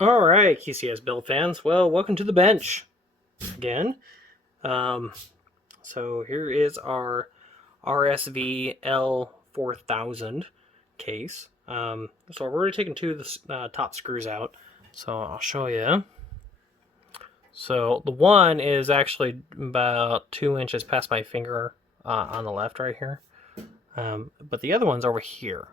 Alright, QCS build fans. Well, welcome to the bench again. So here is our RSV-L4000 case. So I've already taken two of the top screws out, so I'll show you. So the one is actually about 2 inches past my finger on the left right here, but the other one's over here.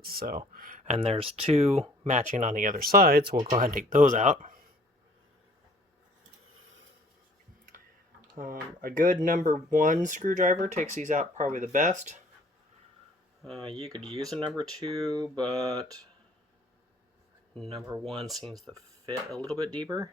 So, and there's two matching on the other side, so we'll go ahead and take those out. A good number 1 screwdriver takes these out probably the best. You could use a number 2, but number 1 seems to fit a little bit deeper.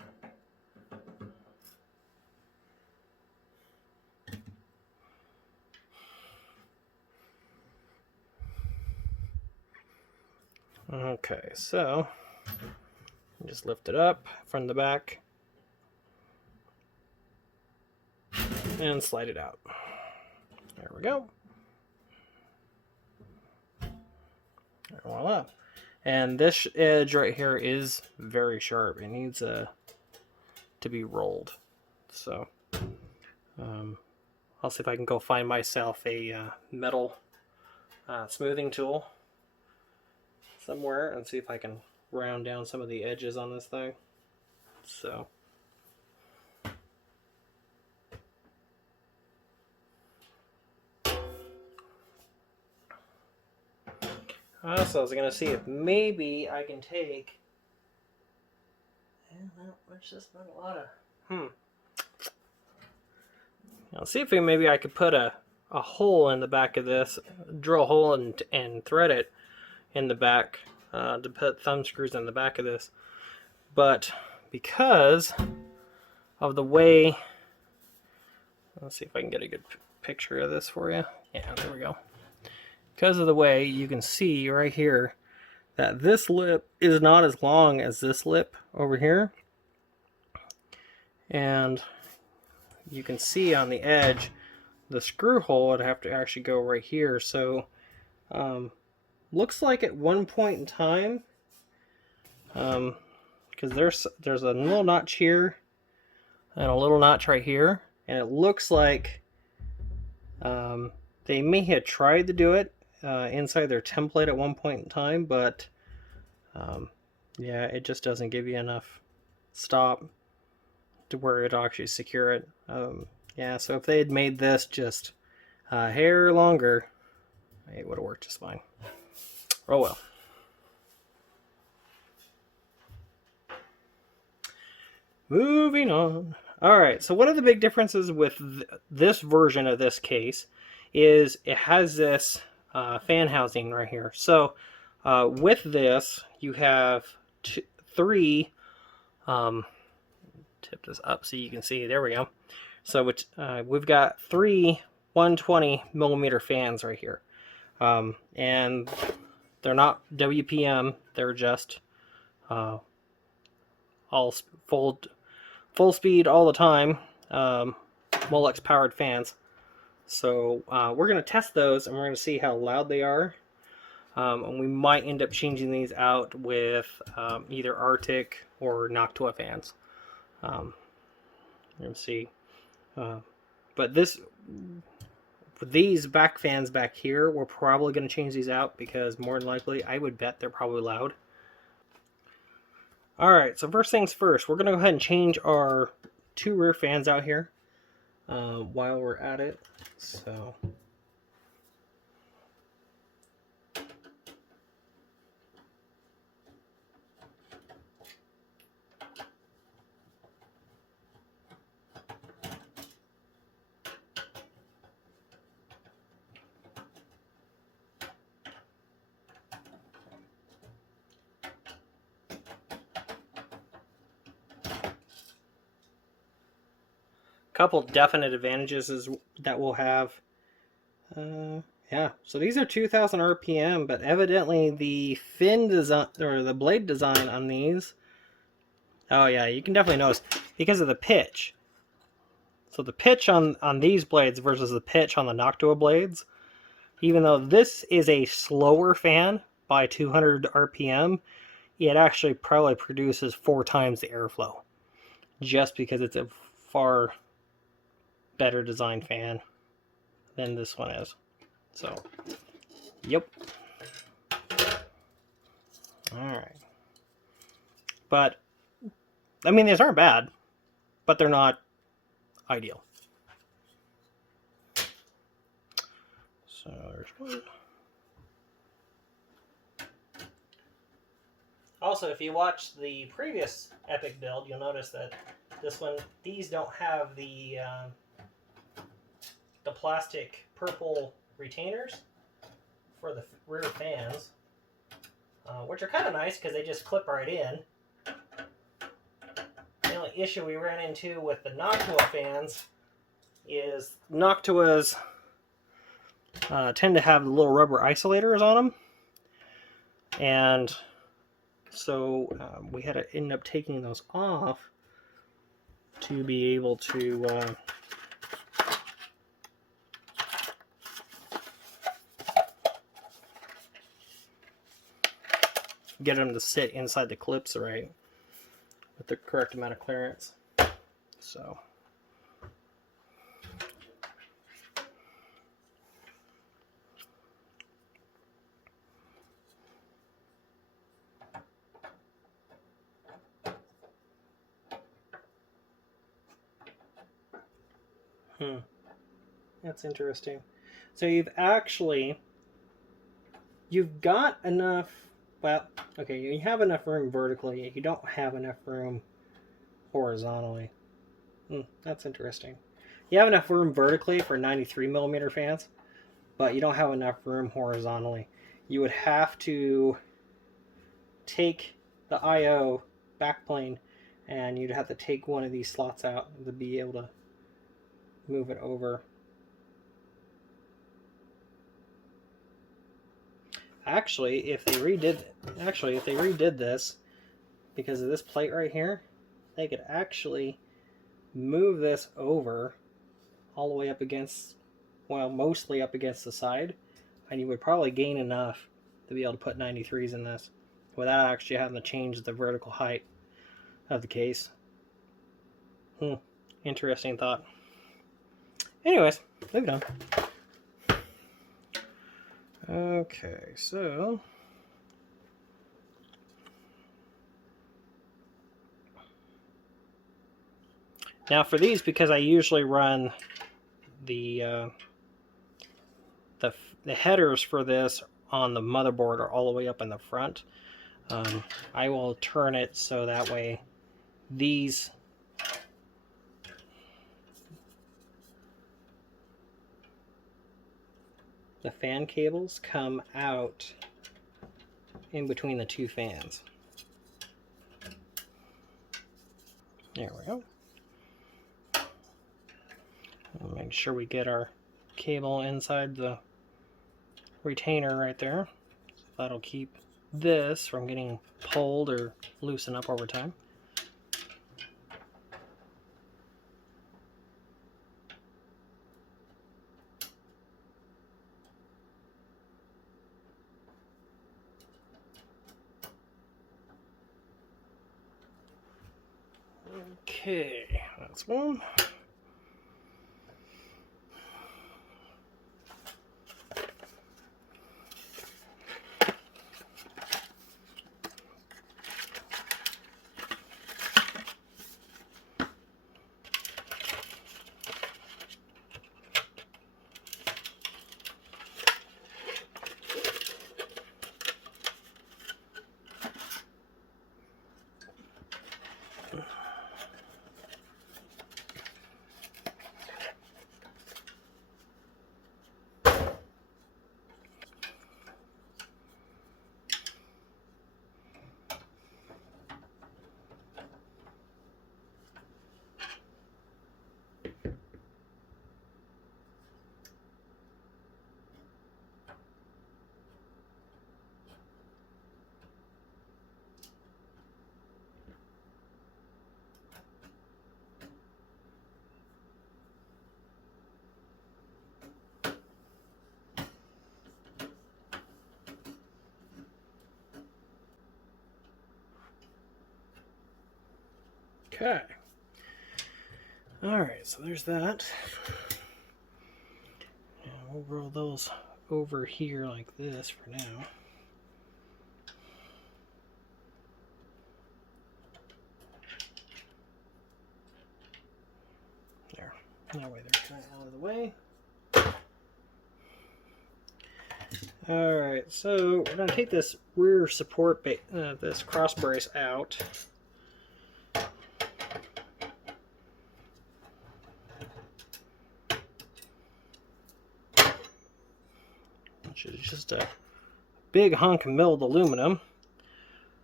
Okay, so just lift it up from the back and slide it out. There we go. And voila. And this edge right here is very sharp. It needs to be rolled. So I'll see if I can go find myself a metal smoothing tool somewhere and see if I can round down some of the edges on this thing. So so I was going to see if maybe I can take, there's just not a lot of, I'll see if maybe I could put a hole in the back of this, drill a hole and thread it in the back to put thumb screws in the back of this. But because of the way, let's see if I can get a good picture of this for you. Yeah, there we go. Because of the way you can see right here that this lip is not as long as this lip over here, and you can see on the edge the screw hole would have to actually go right here. So looks like at one point in time, because there's a little notch here and a little notch right here, and it looks like they may have tried to do it inside their template at one point in time, but yeah, it just doesn't give you enough stop to where it'll actually secure it. Yeah, so if they had made this just a hair longer, it would have worked just fine. Oh well. Moving on. Alright, so one of the big differences with this version of this case is it has this fan housing right here. So with this, you have three, tip this up so you can see, there we go. So we've got 3 120 millimeter fans right here. And they're not WPM, they're just all full speed all the time, Molex powered fans. So we're going to test those and we're going to see how loud they are. And we might end up changing these out with either Arctic or Noctua fans. Let's see. But with these back fans back here, we're probably going to change these out because more than likely, I would bet they're probably loud. Alright, so first things first, we're going to go ahead and change our 2 rear fans out here while we're at it. So couple definite advantages is that we'll have. Yeah, so these are 2000 RPM, but evidently the fin design or the blade design on these, oh yeah, you can definitely notice because of the pitch. So the pitch on these blades versus the pitch on the Noctua blades, even though this is a slower fan by 200 RPM, it actually probably produces 4 times the airflow, just because it's a far better designed fan than this one is. So, yep. Alright. But, I mean, these aren't bad, but they're not ideal. So, there's one. Also, if you watch the previous EPYC build, you'll notice that this one, these don't have the plastic purple retainers for the rear fans, which are kind of nice because they just clip right in. The only issue we ran into with the Noctua fans is Noctuas tend to have the little rubber isolators on them, and so we had to end up taking those off to be able to get them to sit inside the clips right with the correct amount of clearance. So that's interesting. So you've got enough, well, okay, you have enough room vertically, you don't have enough room horizontally. That's interesting. You have enough room vertically for 93mm fans, but you don't have enough room horizontally. You would have to take the I/O backplane, and you'd have to take one of these slots out to be able to move it over. Actually, if they redid this, because of this plate right here, they could actually move this over all the way up against, well, mostly up against the side, and you would probably gain enough to be able to put 93s in this without actually having to change the vertical height of the case. Interesting thought. Anyways, moving on. Okay, so now for these, because I usually run the headers for this on the motherboard are all the way up in the front, I will turn it so that way these the fan cables come out in between the two fans. There we go. We'll make sure we get our cable inside the retainer right there. So that'll keep this from getting pulled or loosen up over time. Okay, that's one. Okay. Alright, so there's that. Now we'll roll those over here like this for now. There. That way they're kind of out of the way. Alright, so we're going to take this rear support, this cross brace out. Which is just a big hunk of milled aluminum.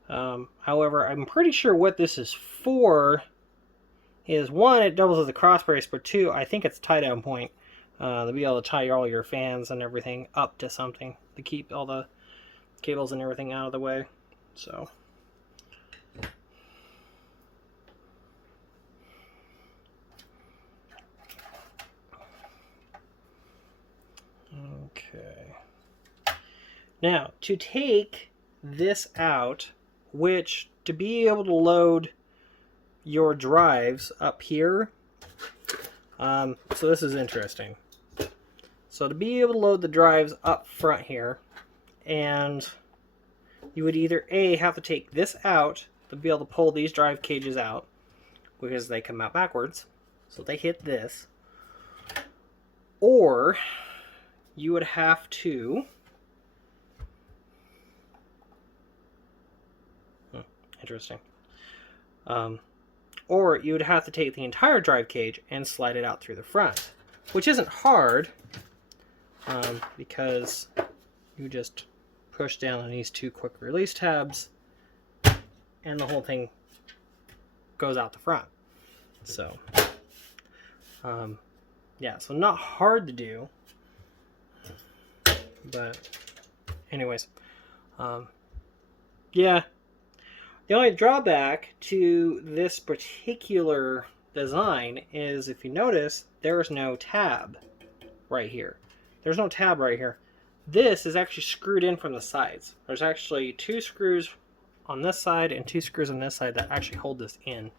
However, I'm pretty sure what this is for is, one, it doubles as a cross brace, but two, I think it's a tie down point. To be able to tie all your fans and everything up to something to keep all the cables and everything out of the way. So okay, now to take this out, which to be able to load your drives up here, so this is interesting. So to be able to load the drives up front here, and you would either A, have to take this out to be able to pull these drive cages out, because they come out backwards, so they hit this, or you would have to interesting. Or you would have to take the entire drive cage and slide it out through the front, which isn't hard, because you just push down on these two quick release tabs and the whole thing goes out the front. So yeah, so not hard to do, but anyways, yeah, the only drawback to this particular design is, if you notice, there's no tab right here. There's no tab right here. This is actually screwed in from the sides. There's actually 2 screws on this side and 2 screws on this side that actually hold this in.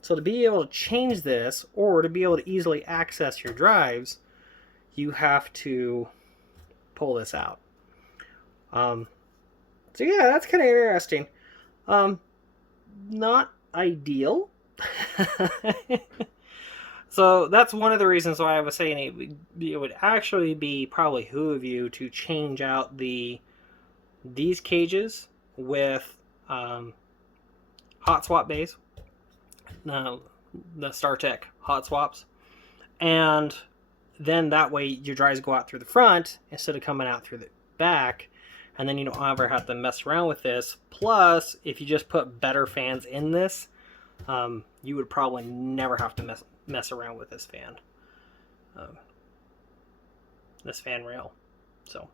So to be able to change this, or to be able to easily access your drives, you have to pull this out. So yeah, that's kind of interesting. Not ideal. So that's one of the reasons why I was saying it would actually be probably behoove you to change out these cages with hot swap bays, the Startech hot swaps, and then that way your drives go out through the front instead of coming out through the back, and then you don't ever have to mess around with this. Plus, if you just put better fans in this, you would probably never have to mess around with this fan, rail. So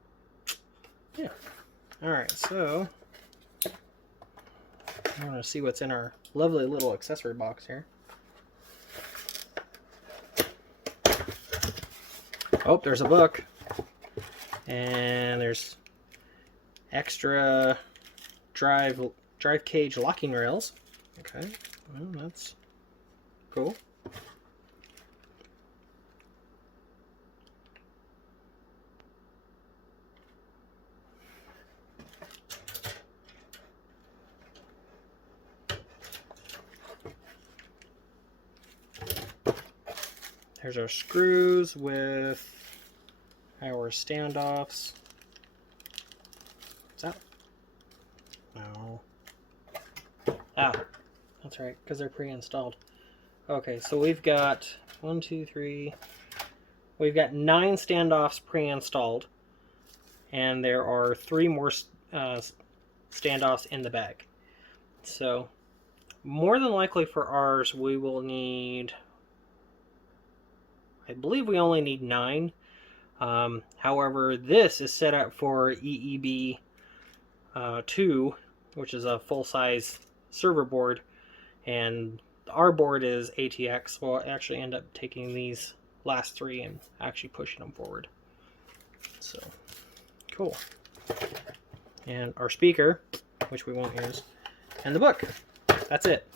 yeah, all right, so I want to see what's in our lovely little accessory box here. Oh, there's a book, and there's extra drive cage locking rails. Okay, well, that's cool. There's our screws with our standoffs. Is that? No. Ah, that's right, because they're pre-installed. Okay, so we've got 1, 2, 3. We've got 9 standoffs pre-installed, and there are 3 more standoffs in the bag. So, more than likely for ours, we will need, I believe we only need 9. However, this is set up for EEB 2, which is a full-size server board, and our board is ATX. We'll actually end up taking these last 3 and actually pushing them forward. So, cool. And our speaker, which we won't use, and the book. That's it.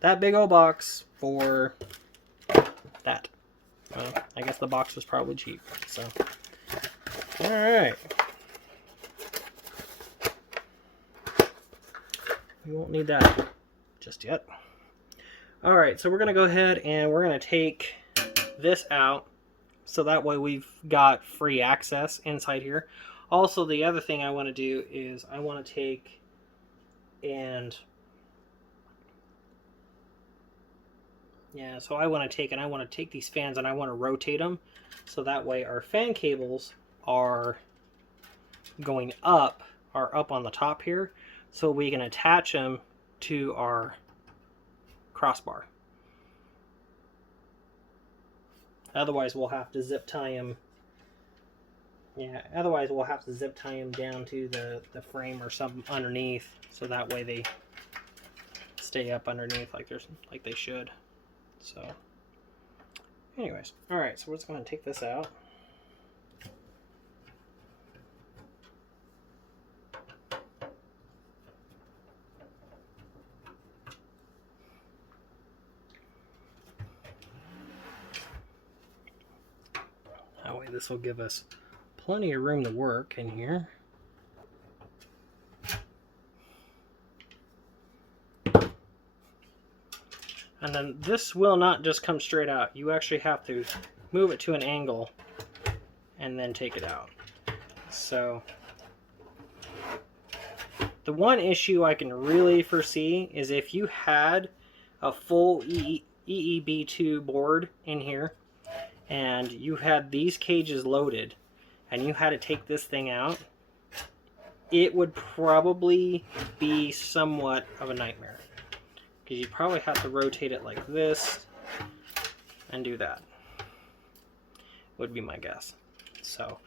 that big old box for that. Well, I guess the box was probably cheap. So, all right. We won't need that just yet. All right, so we're gonna go ahead and we're gonna take this out, so that way we've got free access inside here. Also, the other thing I want to do is I want to take and so I want to take these fans and I want to rotate them, so that way our fan cables are going up, are up on the top here, so we can attach them to our crossbar. Otherwise we'll have to zip tie them. Yeah, otherwise we'll have to zip tie them down to the frame or something underneath, so that way they stay up underneath like they should. So anyways, all right, so we're just going to take this out. That way this will give us plenty of room to work in here. And then this will not just come straight out. You actually have to move it to an angle and then take it out. So the one issue I can really foresee is if you had a full EEB2 board in here and you had these cages loaded and you had to take this thing out, it would probably be somewhat of a nightmare, because you probably have to rotate it like this and do that, would be my guess. So,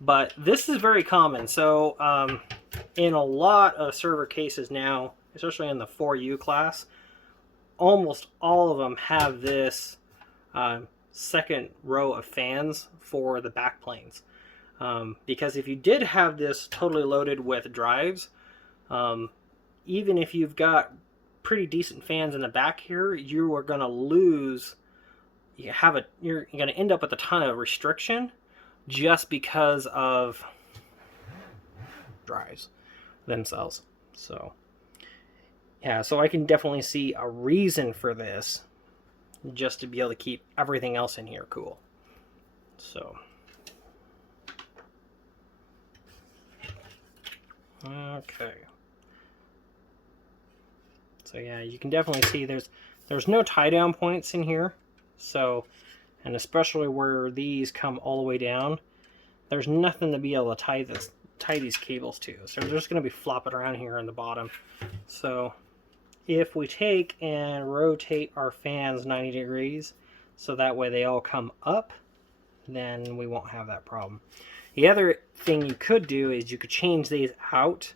but this is very common. So in a lot of server cases now, especially in the 4U class, almost all of them have this second row of fans for the backplanes. Because if you did have this totally loaded with drives, even if you've got pretty decent fans in the back here, you are going to lose. You're going to end up with a ton of restriction just because of drives themselves. So yeah, so I can definitely see a reason for this, just to be able to keep everything else in here cool. So okay. So yeah, you can definitely see there's no tie down points in here. So, and especially where these come all the way down, there's nothing to be able to tie these cables to. So they're just going to be flopping around here in the bottom. So if we take and rotate our fans 90 degrees, so that way they all come up, then we won't have that problem. The other thing you could do is you could change these out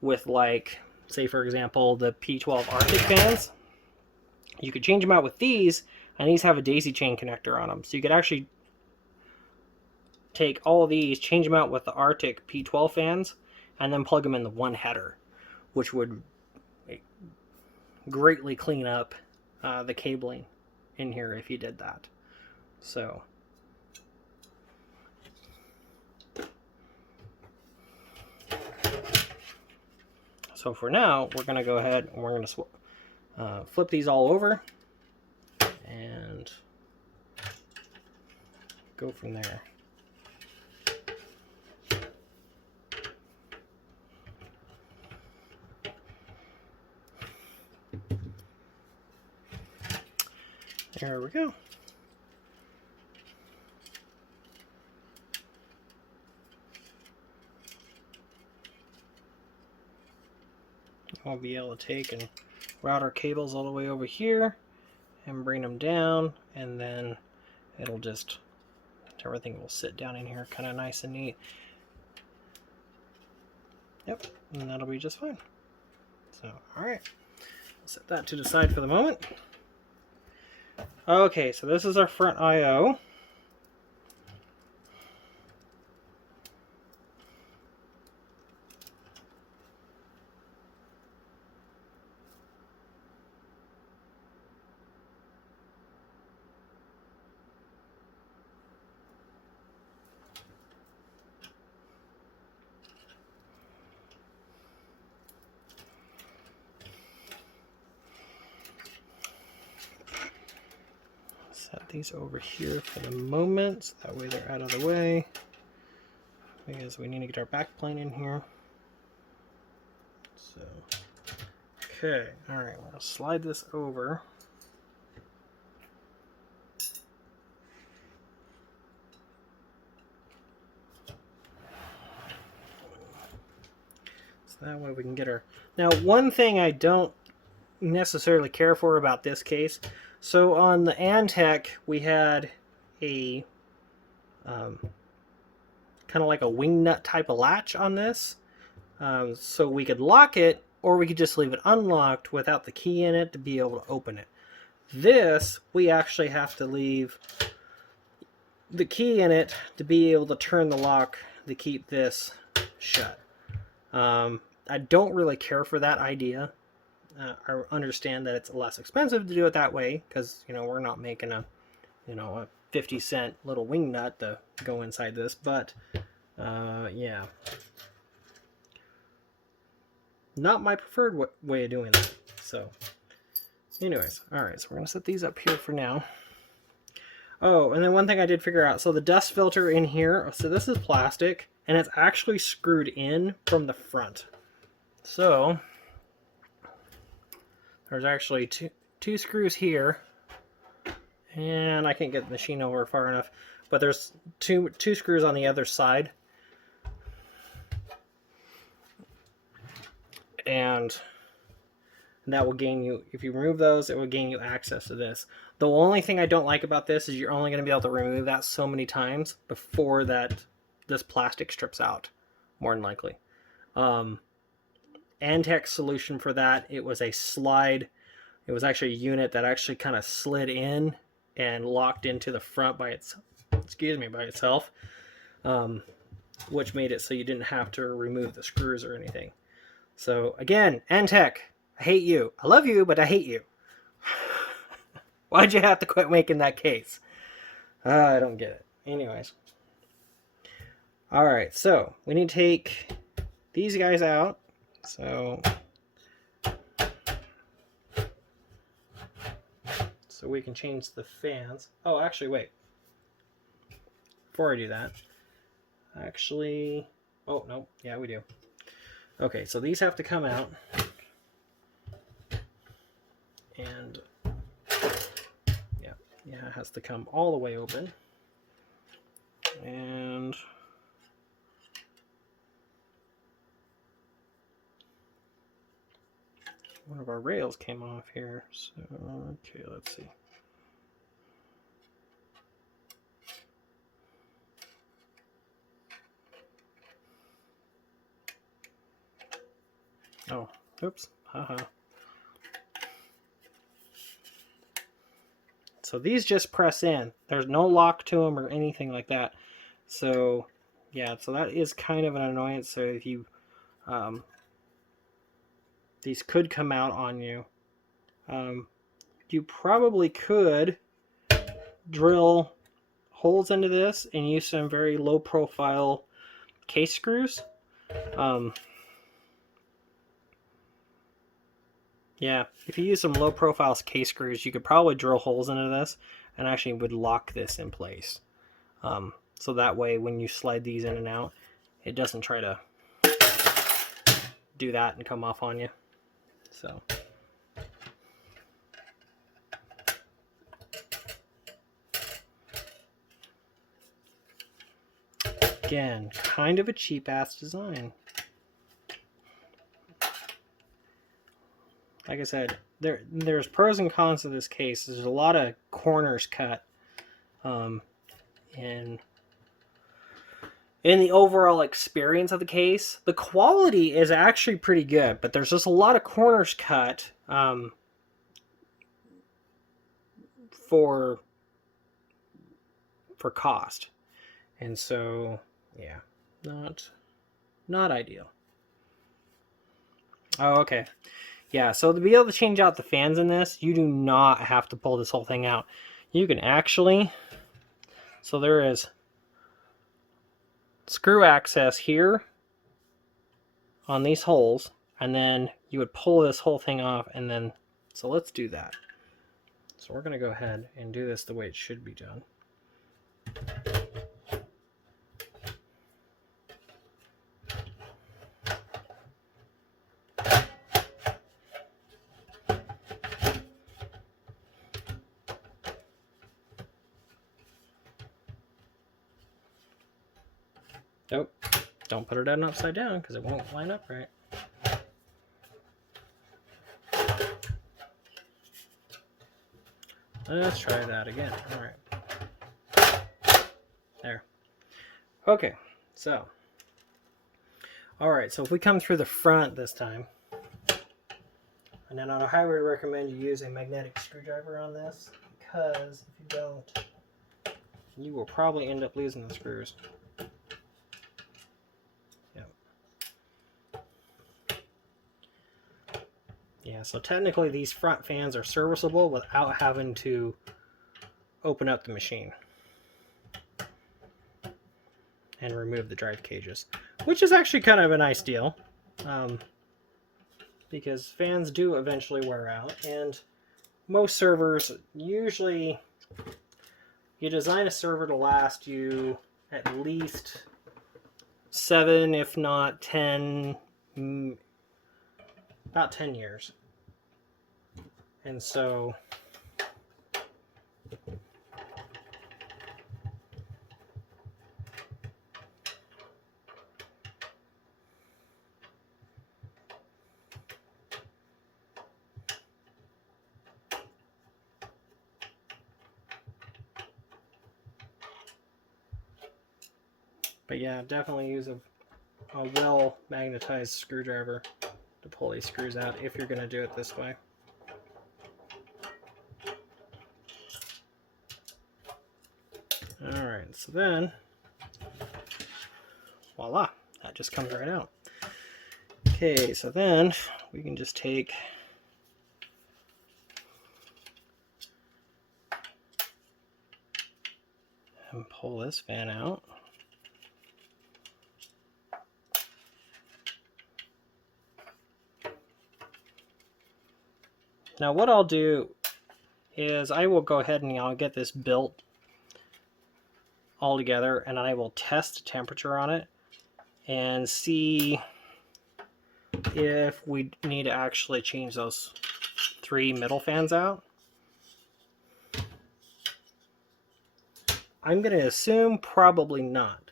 with, like, say for example, the P12 Arctic fans. You could change them out with these, and these have a daisy chain connector on them. So you could actually take all of these, change them out with the Arctic P12 fans, and then plug them in the one header, which would greatly clean up the cabling in here if you did that. So for now, we're going to go ahead and we're going to flip these all over and go from there. There we go. I'll be able to take and route our cables all the way over here and bring them down, and then it'll just, everything will sit down in here kind of nice and neat. Yep, and that'll be just fine. So, alright, I'll set that to the side for the moment. Okay, so this is our front I/O. these over here for the moment, so that way they're out of the way, because we need to get our backplane in here. So, okay, all right, we'll slide this over. So that way we can get our... Now, one thing I don't necessarily care for about this case, so on the Antec, we had a kind of like a wing nut type of latch on this. So we could lock it, or we could just leave it unlocked without the key in it to be able to open it. This, we actually have to leave the key in it to be able to turn the lock to keep this shut. I don't really care for that idea. I understand that it's less expensive to do it that way, because, you know, we're not making a, you know, a 50-cent little wing nut to go inside this, but yeah. Not my preferred way of doing that. So, anyways, all right, so we're going to set these up here for now. Oh, and then one thing I did figure out, so the dust filter in here, so this is plastic, and it's actually screwed in from the front. So, there's actually two screws here, and I can't get the machine over far enough, but there's two screws on the other side. And that will gain you, if you remove those, it will gain you access to this. The only thing I don't like about this is you're only going to be able to remove that so many times before that this plastic strips out, more than likely. Antec's solution for that, it was a slide. It was actually a unit that actually kind of slid in and locked into the front by itself, which made it so you didn't have to remove the screws or anything. So again, Antec, I hate you. I love you, but I hate you. Why'd you have to quit making that case? I don't get it. Anyways. Alright, so we need to take these guys out. So we can change the fans. Oh, actually, wait. Before I do that, actually, oh, no, yeah, we do. Okay, so these have to come out, and yeah, it has to come all the way open, and one of our rails came off here, so okay, let's see. Oh, oops, haha. So these just press in. There's no lock to them or anything like that. So yeah, so that is kind of an annoyance. So if you, these could come out on you. You probably could drill holes into this and use some very low profile case screws. Yeah, if you use some low profile case screws, you could probably drill holes into this and actually would lock this in place. So that way when you slide these in and out, it doesn't try to do that and come off on you. So again, kind of a cheap ass design. Like I said, there's pros and cons to this case. There's a lot of corners cut in the overall experience of the case. The quality is actually pretty good, but there's just a lot of corners cut for cost. And so, yeah, not ideal. Oh, okay. Yeah, so to be able to change out the fans in this, you do not have to pull this whole thing out. You can actually, so there is screw access here on these holes, and then you would pull this whole thing off, and then, so let's do that. So we're going to go ahead and do this the way it should be done. Nope, don't put it in upside down because it won't line up right. Let's try that again. All right. There. Okay, so. All right, so if we come through the front this time, and then I highly recommend you use a magnetic screwdriver on this, because if you don't, you will probably end up losing the screws. Yeah, so technically these front fans are serviceable without having to open up the machine and remove the drive cages, which is actually kind of a nice deal, because fans do eventually wear out, and most servers, usually you design a server to last you at least 7, if not 10, about 10 years. And so but yeah, definitely use a well magnetized screwdriver to pull these screws out if you're going to do it this way. Alright, so then, voila, that just comes right out. Okay, so then we can just take and pull this fan out. Now what I'll do is I will go ahead and I'll get this built all together, and I will test temperature on it and see if we need to actually change those 3 middle fans out. I'm going to assume probably not.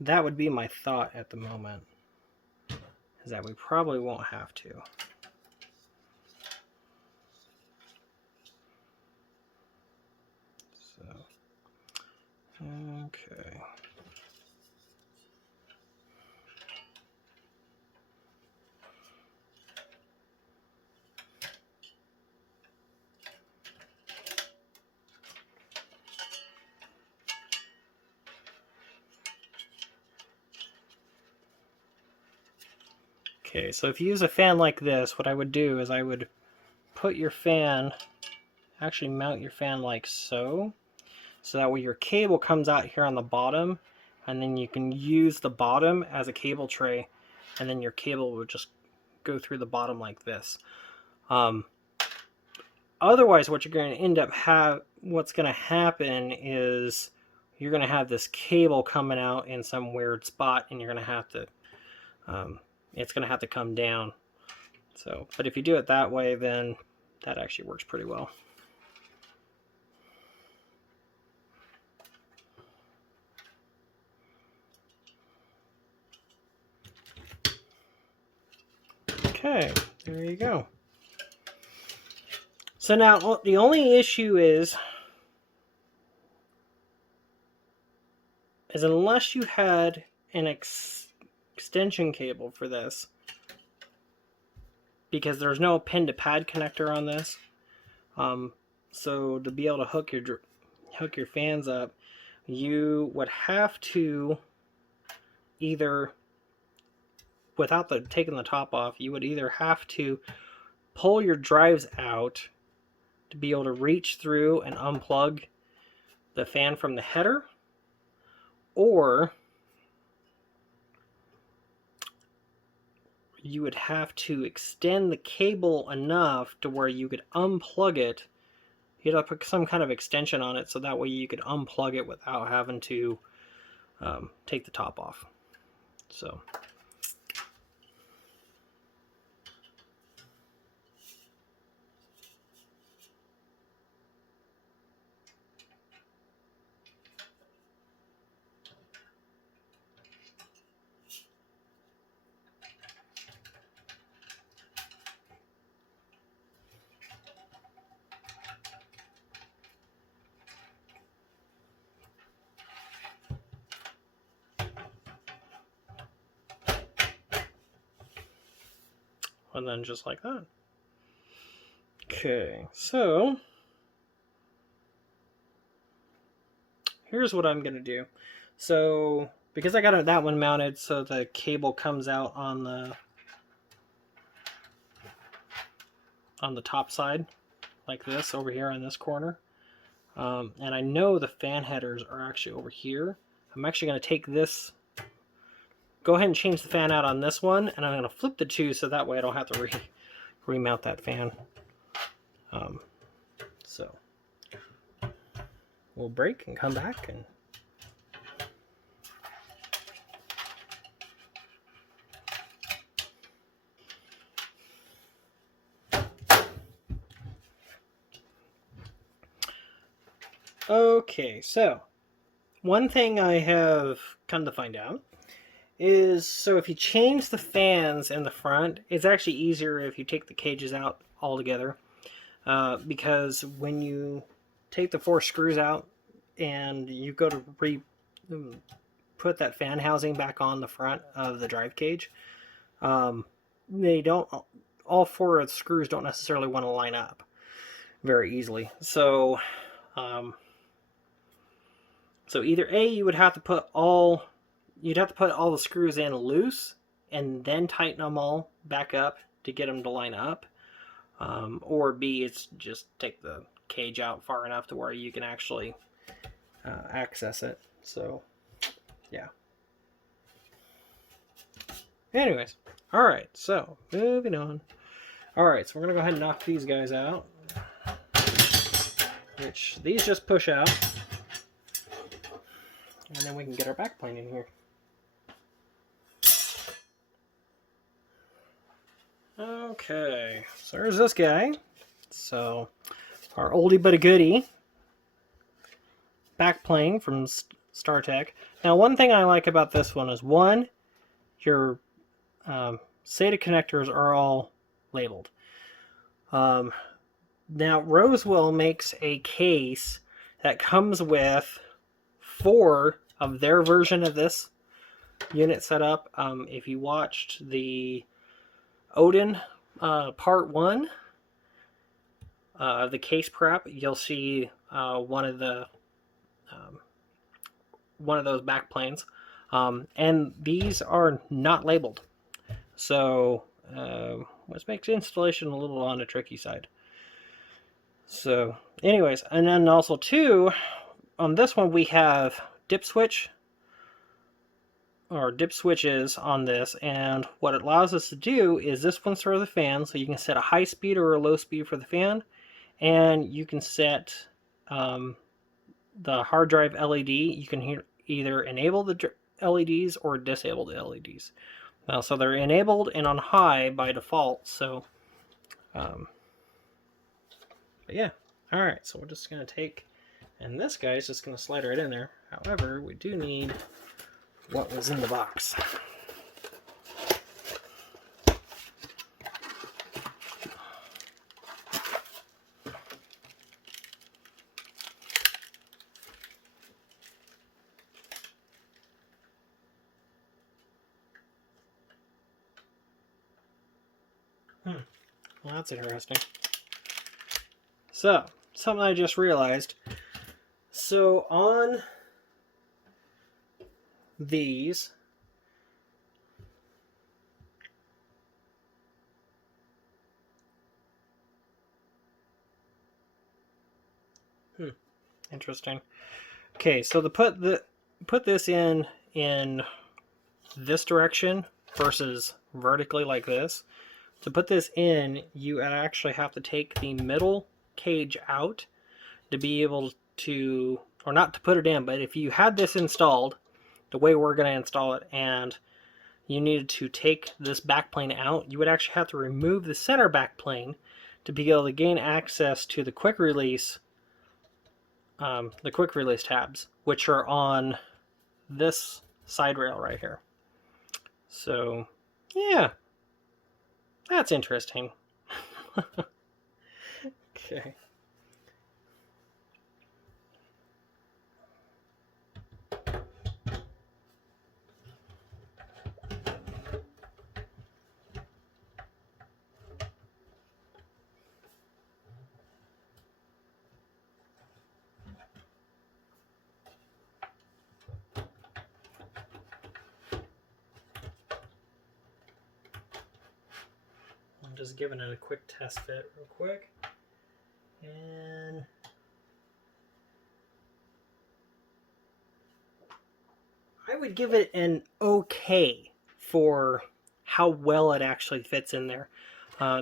That would be my thought at the moment, is that we probably won't have to. So, okay. Okay, so if you use a fan like this, what I would do is I would put your fan, actually mount your fan like so, so that way your cable comes out here on the bottom, and then you can use the bottom as a cable tray, and then your cable would just go through the bottom like this. Otherwise, what you're going to end up what's going to happen is you're going to have this cable coming out in some weird spot, and you're going to have to it's going to have to come down. So, but if you do it that way, then that actually works pretty well. Okay, there you go. So now the only issue is unless you had an extension cable for this, because there's no pin to pad connector on this, so to be able to hook your fans up, you would have to either, without taking the top off, you would either have to pull your drives out to be able to reach through and unplug the fan from the header, or you would have to extend the cable enough to where you could unplug it. You'd have to put some kind of extension on it so that way you could unplug it without having to take the top off. So and then just like that. Okay, so here's what I'm gonna do. So because I got that one mounted so the cable comes out on the top side like this over here on this corner, and I know the fan headers are actually over here. I'm actually going to take this, go ahead and change the fan out on this one, and I'm going to flip the two so that way I don't have to remount that fan. So we'll break and come back and okay, so one thing I have come to find out is, so if you change the fans in the front, it's actually easier if you take the cages out altogether, because when you take the 4 screws out and you go to put that fan housing back on the front of the drive cage, they don't, all 4 of the screws don't necessarily want to line up very easily. So so either A, you would have to put all the screws in loose and then tighten them all back up to get them to line up, or B, it's just take the cage out far enough to where you can actually access it. So yeah. Anyways, all right, so moving on. All right, so we're gonna go ahead and knock these guys out, which these just push out. And then we can get our backplane in here. Okay, so there's this guy. So our oldie but a goodie backplane from Startech. Now, one thing I like about this one is, one, your SATA connectors are all labeled. Now, Rosewill makes a case that comes with 4 of their version of this unit setup. If you watched the Odin part 1 of the case prep, you'll see one of those backplanes, and these are not labeled, so which makes installation a little on the tricky side. So anyways, and then also too, on this one we have dip switches on this, and what it allows us to do is, this one's for the fan, so you can set a high speed or a low speed for the fan, and you can set the hard drive LED. You can either enable the LEDs or disable the LEDs. So they're enabled and on high by default, so but yeah. Alright, so we're just going to take, and this guy's just going to slide right in there. However, we do need what was in the box. Well, that's interesting. So, something I just realized. So on these, interesting. Okay, so to put this in this direction versus vertically like this. To put this in, you actually have to take the middle cage out to be able to, or not to put it in, but if you had this installed the way we're going to install it and you needed to take this backplane out, you would actually have to remove the center backplane to be able to gain access to the quick release tabs, which are on this side rail right here. So yeah, that's interesting. Okay. I'm just giving it a quick test fit real quick. And I would give it an okay for how well it actually fits in there.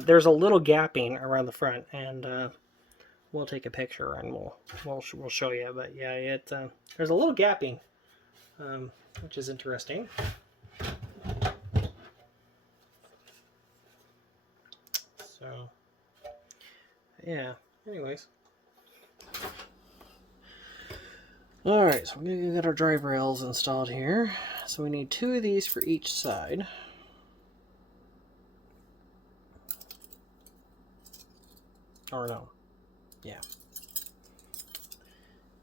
There's a little gapping around the front, and we'll take a picture and we'll show you. But yeah, there's a little gapping, which is interesting. So yeah. Anyways. Alright, so we're going to get our drive rails installed here. So we need 2 of these for each side. Or no. Yeah.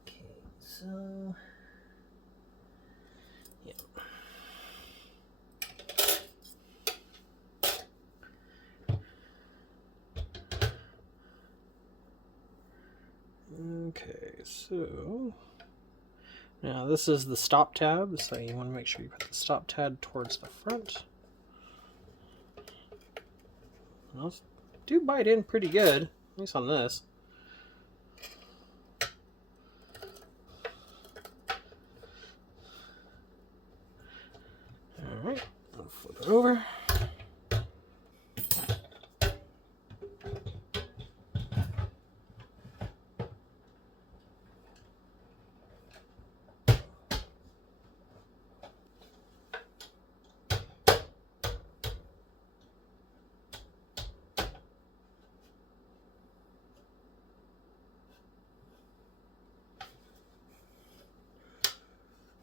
Okay, so... yeah. Okay, so... now this is the stop tab, so you want to make sure you put the stop tab towards the front. Those do bite in pretty good, at least on this. Alright, I'll flip it over.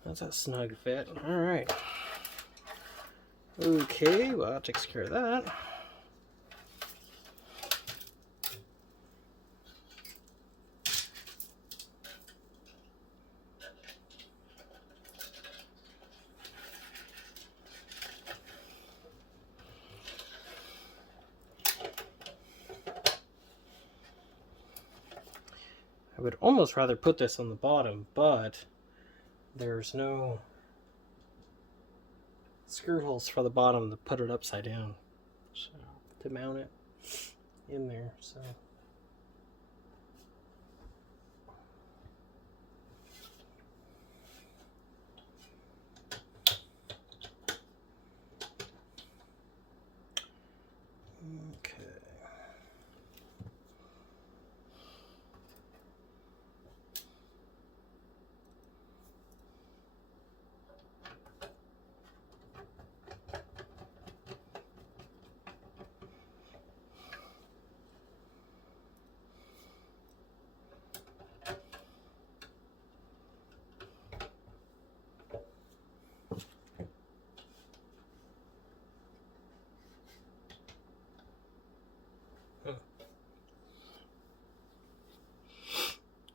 That's a snug fit. Alright. Okay, well that takes care of that. I would almost rather put this on the bottom, but there's no screw holes for the bottom to put it upside down, so to mount it in there. So okay.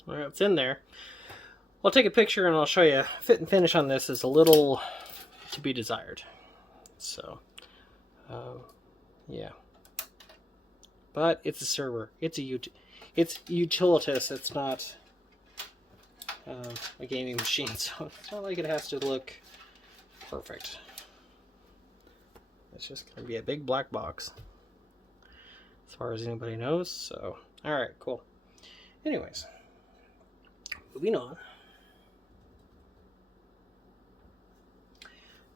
Well, it's in there. I'll take a picture and I'll show you. Fit and finish on this is a little to be desired. So, yeah. But it's a server. It's utilitous. It's not a gaming machine, so it's not like it has to look perfect. It's just going to be a big black box, as far as anybody knows. So, all right, cool. Anyways, moving on.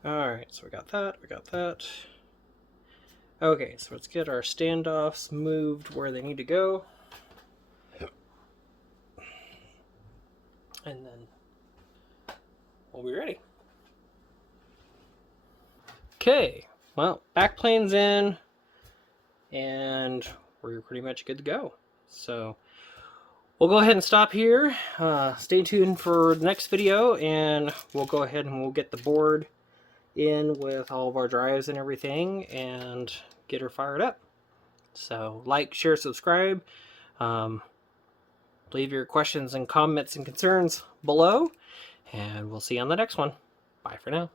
All right, so we got that. Okay, so let's get our standoffs moved where they need to go. And then we'll be ready. Okay, well, Backplane's in, and we're pretty much good to go. So we'll go ahead and stop here. Stay tuned for the next video, and we'll go ahead and we'll get the board in with all of our drives and everything and get her fired up. So like, share, subscribe. Leave your questions and comments and concerns below, and we'll see you on the next one. Bye for now.